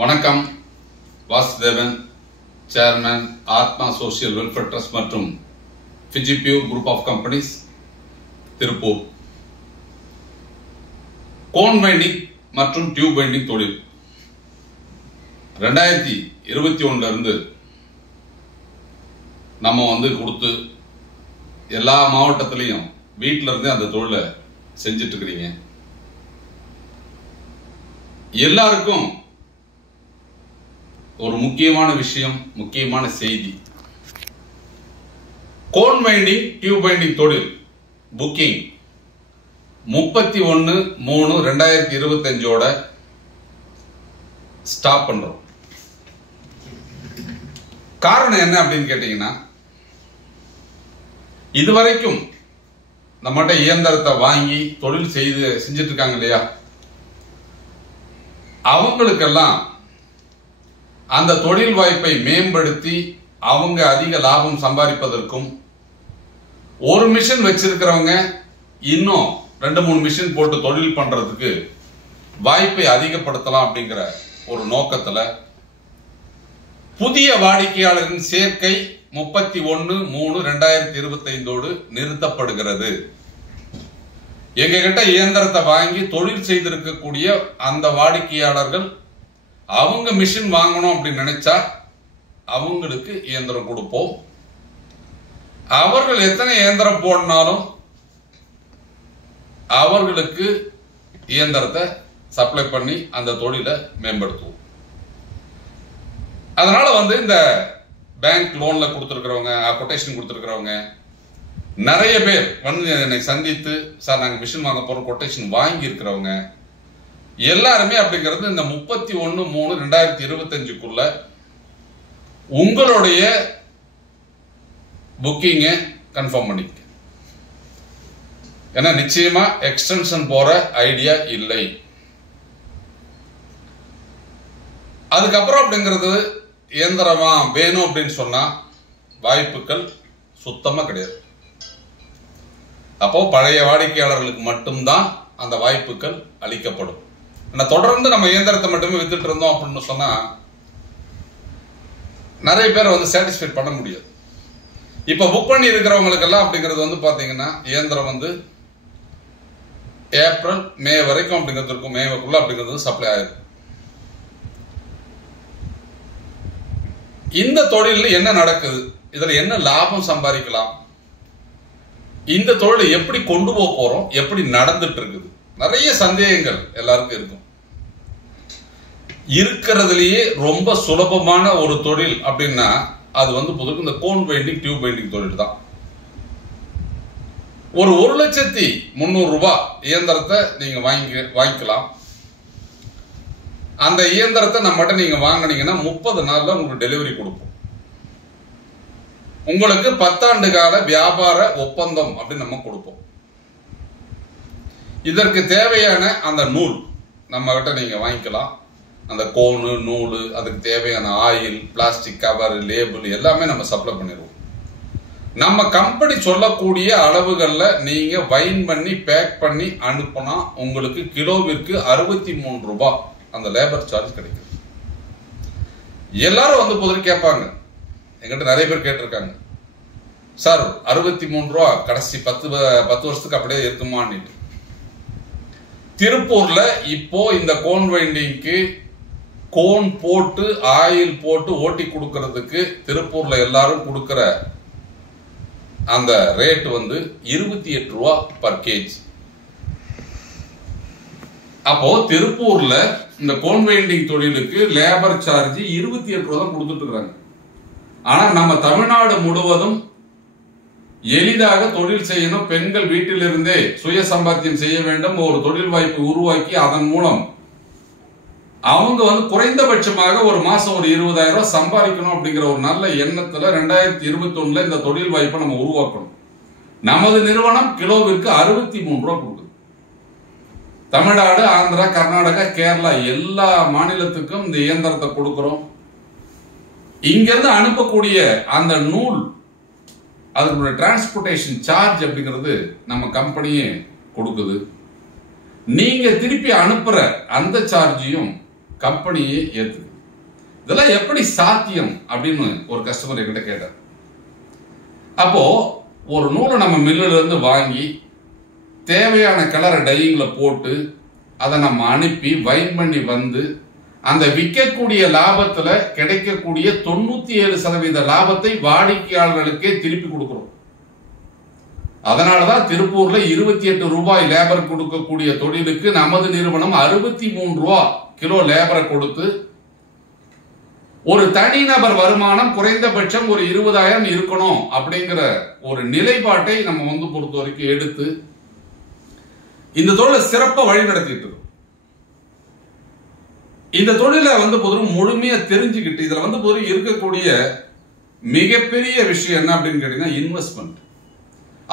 வணக்கம். Vasudevan, chairman, Atma social welfare trust மற்றும் ஃபிஜிபியூ group of companies, Tiruppur. Cone winding மற்றும் டியூப் வைண்டிங் தொழில் 2021 இருந்து நம்ம கொடுத்து எல்லா மாவட்டத்திலையும் வீட்டில இருந்தே அந்த தொழிலை செஞ்சிட்டு இருக்கிறீங்க. எல்லாருக்கும் ஒரு முக்கியமான விஷயம், முக்கியமான செய்தி. கோன் வைண்டிங் டியூப் வைண்டிங் தொழில் புக்கிங் 31/3/2025 ஸ்டாப் பண்றோம். காரணம் என்ன அப்படின்னு கேட்டீங்கன்னா, இதுவரைக்கும் நம்மகிட்ட இயந்திரத்தை வாங்கி தொழில் செஞ்சிட்டு இருக்காங்க இல்லையா, அவங்களுக்கெல்லாம் அந்த தொழில் வாய்ப்பை மேம்படுத்தி அவங்க அதிக லாபம் சம்பாதிப்பதற்கும், ஒரு மிஷின் வச்சிருக்கிறவங்க இன்னும் 2-3 மிஷின் போட்டு தொழில் பண்றதுக்கு வாய்ப்பை அதிகப்படுத்தலாம் அப்படிங்கிற ஒரு நோக்கத்துல புதிய வாடிக்கையாளரின் சேர்க்கை 31/3/2025 நிறுத்தப்படுகிறது. எங்க கிட்ட இயந்திரத்தை வாங்கி தொழில் செய்திருக்கக்கூடிய அந்த வாடிக்கையாளர்கள் அவங்க மிஷின் வாங்கணும் அப்படின்னு நினைச்சா அவங்களுக்கு இயந்திரம் கொடுப்போம். அவர்கள் எத்தனை இயந்திரம் போடனாலும் அவர்களுக்கு இயந்திரத்தை சப்ளை பண்ணி அந்த தொழிலை மேம்படுத்துவோம். அதனால இந்த பேங்க் லோன்ல கொடுத்துருக்கிறவங்க, கொட்டேஷன் கொடுத்துருக்கிறவங்க நிறைய பேர் என்னை சந்தித்து, சார் நாங்க மிஷின் வாங்க போறோம், கொட்டேஷன் வாங்கி இருக்கிறவங்க எல்லாருமே அப்படிங்கிறது இந்த 31/3/2025 உங்களுடைய புக்கிங்க கன்ஃபார்ம் பண்ணிக்க. ஏன்னா நிச்சயமா எக்ஸ்டென்ஷன் போற ஐடியா இல்லை. அதுக்கப்புறம் அப்படிங்கிறது இயந்திரமா வேணும் அப்படின்னு சொன்னா வாய்ப்புகள் சுத்தமா கிடையாது. அப்போ பழைய வாடிக்கையாளர்களுக்கு மட்டும்தான் அந்த வாய்ப்புகள் அளிக்கப்படும். தொடர்ந்து நம்ம இயந்திரத்தை மட்டுமே வித்துட்டு இருந்தோம் அப்படின்னு சொன்னா நிறைய பேரை சாட்டிஸ்ஃபை பண்ண முடியாது. இப்ப புக் பண்ணி இருக்கிறவங்களுக்கு எல்லாம் அப்படிங்கிறது பாத்தீங்கன்னா இயந்திரம் ஏப்ரல் மே வரைக்கும் அப்படிங்கிறது இருக்கும். மேவுக்குள்ள அப்படிங்கிறது சப்ளை ஆயிரும். இந்த தொழில் என்ன நடக்குது, இதுல என்ன லாபம் சம்பாதிக்கலாம், இந்த தொழிலை எப்படி கொண்டு போக போறோம், எப்படி நடந்துட்டு இருக்குது, நிறைய சந்தேகங்கள் எல்லாருக்கும் இருக்கும். இருக்கிறதுலயே ரொம்ப சுலபமான ஒரு தொழில் அப்படின்னா அது பொதுவாக இந்த கோன் வைண்டிங் டியூப் வைண்டிங் தொழில் தான். ஒரு 1,300,000 இயந்திரத்தை நீங்க வாங்கிக்கலாம். அந்த இயந்திரத்தை நம்மகிட்ட நீங்க வாங்கினீங்கன்னா 30 நாள்ல உங்களுக்கு டெலிவரி கொடுப்போம். உங்களுக்கு 10 ஆண்டு கால வியாபார ஒப்பந்தம் அப்படின்னு நம்ம கொடுப்போம். இதற்கு தேவையான அந்த நூல் நம்ம கிட்ட நீங்க வாங்கிக்கலாம். அந்த கோனு, நூல், அதுக்கு தேவையான ஆயில், பிளாஸ்டிக் கவர், லேபிள் எல்லாமே நம்ம சப்ளை பண்ணிடுவோம். நம்ம கம்பெனி சொல்லக்கூடிய அளவுகள்ல நீங்க வைன் பண்ணி பேக் பண்ணி அனுப்புனா உங்களுக்கு கிலோவிற்கு 63 ரூபாய் அந்த லேபர் சார்ஜ் கிடைக்கும். எல்லாரும் பொதுவாக கேட்பாங்க, எங்கிட்ட நிறைய பேர் கேட்டிருக்காங்க, சார் 63 ரூபா கடைசி 10 வருஷத்துக்கு அப்படியே இருக்குமான்னு. திருப்பூர்ல இப்போ இந்த கோன் வைண்டிங்க்கு கோன் போட்டு ஆயில் போட்டு ஓட்டி கொடுக்கறதுக்கு திருப்பூர்ல எல்லாரும் கொடுக்கிற அந்த ரேட் 28 ரூபா பர் கேஜி. அப்போ திருப்பூர்ல இந்த கோன் வைண்டிங் தொழிலுக்கு லேபர் சார்ஜ் 28 ரூபா தான் கொடுத்துட்டு இருக்காங்க. ஆனா நம்ம தமிழ்நாடு முழுவதும் எளிதாக தொழில் செய்யணும், பெண்கள் வீட்டிலிருந்தே சுய சம்பாத்தியம் செய்ய வேண்டும், ஒரு தொழில் வாய்ப்பு உருவாக்கி அதன் மூலம் அவங்க குறைந்தபட்சமாக ஒரு மாசம் ஒரு 20,000 ரூபாய் சம்பாதிக்கணும் அப்படிங்கிற ஒரு நல்ல எண்ணத்துல 2021 இந்த தொழில் வாய்ப்பை நம்ம உருவாக்கணும். நமது நிறுவனம் கிலோவிற்கு 63 ரூபாய் கொடுக்குது. தமிழ்நாடு, ஆந்திரா, கர்நாடகா, கேரளா எல்லா மாநிலத்துக்கும் இந்த இயந்திரத்தை கொடுக்கிறோம். இங்கிருந்து அனுப்பக்கூடிய அந்த நூல், அதனுடைய டிரான்ஸ்போர்டேஷன் சார்ஜ் அப்படிங்கிறது நம்ம கம்பெனியே கொடுக்குது. நீங்க திருப்பி அனுப்புற அந்த சார்ஜையும் கம்பெனியே ஏத்துக்கு. இதெல்லாம் எப்படி சாத்தியம் அப்படின்னு ஒரு கஸ்டமர் என்கிட்ட கேட்டார். அப்போ ஒரு நூலை நம்ம மில்லுல இருந்து வாங்கி தேவையான கலரை டையிங்ல போட்டு அதை நம்ம அனுப்பி வைன் பண்ணி வந்து அந்த விற்கக்கூடிய லாபத்துல கிடைக்கக்கூடிய 97% லாபத்தை வாடிக்கையாளர்களுக்கே திருப்பி கொடுக்கிறோம். அதனாலதான் திருப்பூர்ல 28 ரூபாய் லேபர் கொடுக்கக்கூடிய தொழிலுக்கு நமது நிறுவனம் 63 ரூபா கிலோ லேபரை கொடுத்து ஒரு தனிநபர் வருமானம் குறைந்தபட்சம் ஒரு 20,000 இருக்கணும் அப்படிங்கிற ஒரு நிலைப்பாட்டை நம்ம பொறுத்த வரைக்கும் எடுத்து இந்த தொழிலை சிறப்பா வழி நடத்திட்டு இருக்கோம். இந்த தொழிலை பொதுவாக முழுமையா தெரிஞ்சுக்கிட்டு இதுல பொதுவாக இருக்கக்கூடிய மிகப்பெரிய விஷயம் என்ன அப்படின்னு கேட்டீங்கன்னா இன்வெஸ்ட்மெண்ட்.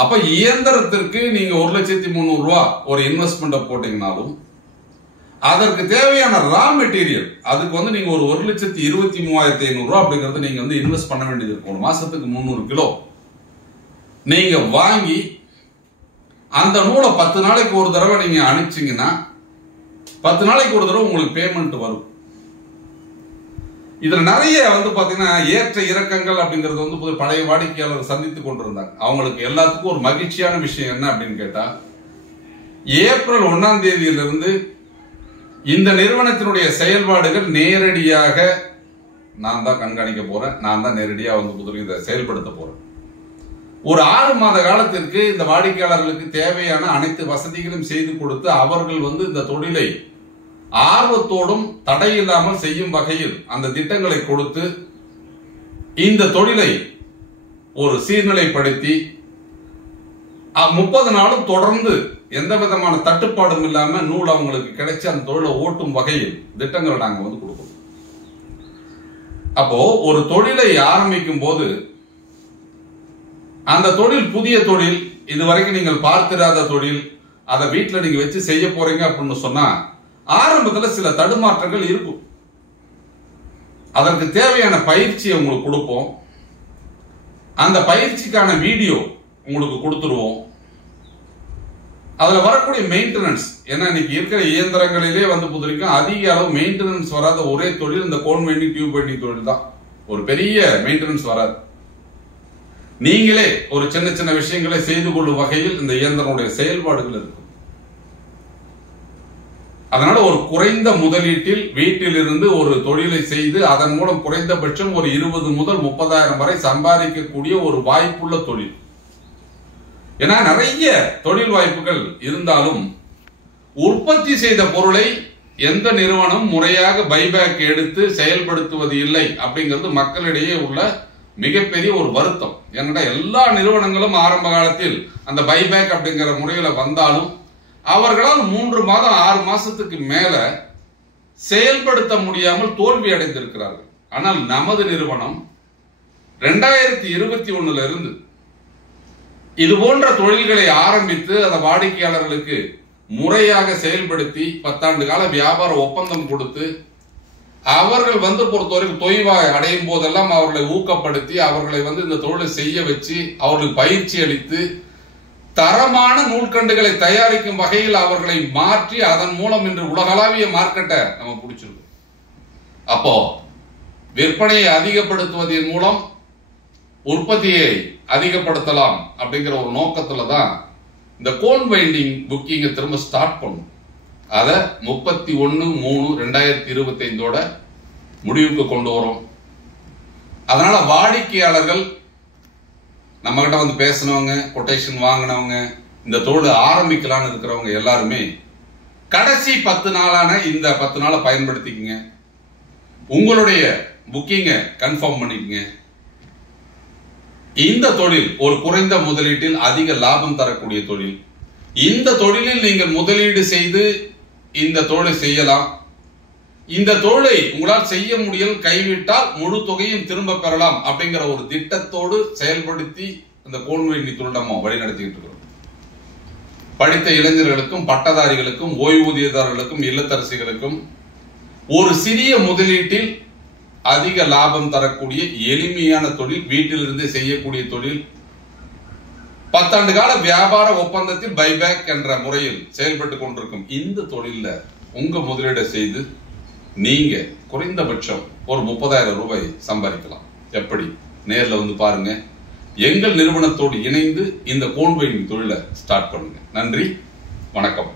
அப்ப இயந்திரத்திற்கு நீங்க 1,300,000 ரூபாய் ஒரு இன்வெஸ்ட்மெண்ட் போட்டீங்கன்னாலும் அதற்கு தேவையான ரா மெட்டீரியல் அதுக்கு நீங்க ஒரு 1,23,500 ரூபாய் அப்படிங்கறது நீங்க இன்வெஸ்ட் பண்ண வேண்டியது இருக்கும். ஒரு மாசத்துக்கு 300 கிலோ நீங்க வாங்கி அந்த நூலை 10 நாளைக்கு ஒரு தடவை நீங்க அனுப்பிச்சீங்கன்னா 10 நாளைக்கு ஒரு தடவை உங்களுக்கு பேமெண்ட் வரும். இதுல நிறைய பாத்தீங்கன்னா ஏற்ற இறக்கங்கள் அப்படிங்கிறது பழைய வாடிக்கையாளர் சந்தித்து கொண்டிருந்தாங்க. அவங்களுக்கு எல்லாத்துக்கும் ஒரு மகிழ்ச்சியான விஷயம் என்ன அப்படின்னு கேட்டா, ஏப்ரல் 1ஆம் தேதியிலிருந்து இந்த நிறுவனத்தினுடைய செயல்பாடுகள் நேரடியாக நான் தான் கண்காணிக்க போறேன். நான் தான் நேரடியா இதை செயல்படுத்த போறேன். ஒரு 6 மாத காலத்திற்கு இந்த வாடிக்கையாளர்களுக்கு தேவையான அனைத்து வசதிகளும் செய்து கொடுத்து அவர்கள் இந்த தொழிலை ஆர்வத்தோடும் தடையில்லாமல் செய்யும் வகையில் அந்த திட்டங்களை கொடுத்து இந்த தொழிலை ஒரு சீர்நிலைப்படுத்தி 30 நாளும் தொடர்ந்து எந்த விதமான தட்டுப்பாடும் இல்லாம நூல் அவங்களுக்கு கிடைச்சி அந்த தொழிலை ஓட்டும் வகையில் திட்டங்களை நாங்க கொடுக்கணும். அப்போ ஒரு தொழிலை ஆரம்பிக்கும் போது அந்த தொழில் புதிய தொழில், இதுவரைக்கும் நீங்கள் பார்த்திராத தொழில், அதை வீட்டில் நீங்க வச்சு செய்ய போறீங்க அப்படின்னு சொன்னா ஆரம்பத்தில் சில தடுமாற்றங்கள் இருக்கும். அதற்கு தேவையான பயிற்சியை உங்களுக்கு கொடுப்போம். அந்த பயிற்சிக்கான வீடியோ உங்களுக்கு கொடுத்துருவோம். அதுல வரக்கூடிய மெயின்டெனன்ஸ், ஏன்னா இன்னைக்கு இருக்கிற இயந்திரங்களிலே புதுரிக்கும் அதிக அளவு மெயின்டெனன்ஸ் வராத ஒரே தொழில் இந்த கோன் வெல்டிங் டியூப் வெல்டிங் தொழில் தான். ஒரு பெரிய மெயின்டெனன்ஸ் வராது. நீங்களே ஒரு சின்ன சின்ன விஷயங்களை செய்து கொள்ளும் வகையில் இந்த இயந்திரனுடைய செயல்பாடுகள் இருக்கும். அதனால ஒரு குறைந்த முதலீட்டில் வீட்டில் இருந்து ஒரு தொழிலை செய்து அதன் மூலம் குறைந்தபட்சம் ஒரு 20 முதல் 30,000 வரை சம்பாதிக்கக்கூடிய ஒரு வாய்ப்புள்ள தொழில். ஏன்னா நிறைய தொழில் வாய்ப்புகள் இருந்தாலும் உற்பத்தி செய்த பொருளை எந்த நிறுவனம் முறையாக பைபேக் எடுத்து செயல்படுத்துவது இல்லை அப்படிங்கிறது மக்களிடையே உள்ள மிகப்பெரிய ஒரு வருத்தம். ஏன்னா எல்லா நிறுவனங்களும் ஆரம்ப காலத்தில் அந்த பைபேக் அப்படிங்கிற முறையில வந்தாலும் அவர்களால் 3 மாதம் 6 மாசத்துக்கு மேல செயல்படுத்த முடியாமல் தோல்வி அடைந்திருக்கிறார்கள். ஆனால் நமது நிறுவனம் 2021 இருந்து இது போன்ற தொழில்களை ஆரம்பித்து அந்த வாடிக்கையாளர்களுக்கு முறையாக செயல்படுத்தி 10 ஆண்டு கால வியாபார ஒப்பந்தம் கொடுத்து அவர்கள் பொறுத்தவரைக்கும் தொய்வாய் அடையும் போதெல்லாம் அவர்களை ஊக்கப்படுத்தி அவர்களை இந்த தொழிலை செய்ய வச்சு அவர்களுக்கு பயிற்சி அளித்து தரமான நூல்கண்டுகளை தயாரிக்கும் வகையில் அவர்களை மாற்றி அதன் மூலம் இன்று உலகளாவிய மார்க்கெட்டை நம்ம பிடிச்சிருக்கோம். அப்போ விற்பனையை அதிகப்படுத்துவதன் மூலம் உற்பத்தியை அதிகப்படுத்தலாம் அப்படிங்கிற ஒரு நோக்கத்துல தான் இந்த கோன் வைண்டிங் புக்கிங்கை திரும்ப ஸ்டார்ட் பண்ணும். அதை 31/3/2025 முடிவுக்கு கொண்டு வரும். அதனால வாடிக்கையாளர்கள் நம்ம கிட்ட பேசினவங்க, கொட்டேஷன் வாங்கினவங்க, இந்த தொழில் ஆரம்பிக்கலான்னு இருக்கிறவங்க எல்லாருமே கடைசி 10 நாளான இந்த 10 நாளை பயன்படுத்திக்கங்க. உங்களுடைய புக்கிங்க கன்ஃபார்ம் பண்ணிக்கங்க. இந்த தொழில் ஒரு குறைந்த முதலீட்டில் அதிக லாபம் தரக்கூடிய தொழில். இந்த தொழிலில் நீங்கள் முதலீடு செய்து இந்த தொழிலை செய்யலாம். இந்த தொழிலை உங்களால் செய்ய முடியல் கைவிட்டால் முழு தொகையும் திரும்ப பெறலாம் அப்படிங்கிற ஒரு திட்டத்தோடு செயல்படுத்தி இந்த கோன் வெல்டிங் தொழில் நம்ம வழிநடத்திட்டு இருக்கிறோம். படித்த இளைஞர்களுக்கும் பட்டதாரிகளுக்கும் ஓய்வூதியதாரர்களுக்கும் இல்லத்தரசிகளுக்கும் ஒரு சிறிய முதலீட்டில் அதிக லாபம் தரக்கூடிய எளிமையான தொழில், வீட்டிலிருந்து செய்யக்கூடிய தொழில், 10 ஆண்டு கால வியாபார ஒப்பந்தத்தில் பைபேக் என்ற முறையில் செயல்பட்டு கொண்டிருக்கும் இந்த தொழில உங்க முதலீடு செய்து நீங்க குறைந்தபட்சம் ஒரு 30,000 ரூபாய் சம்பாதிக்கலாம். எப்படி? நேர்ல வந்து பாருங்க. எங்கள் நிறுவனத்தோடு இணைந்து இந்த கோன் வைண்டிங் தொழிலை ஸ்டார்ட் பண்ணுங்க. நன்றி, வணக்கம்.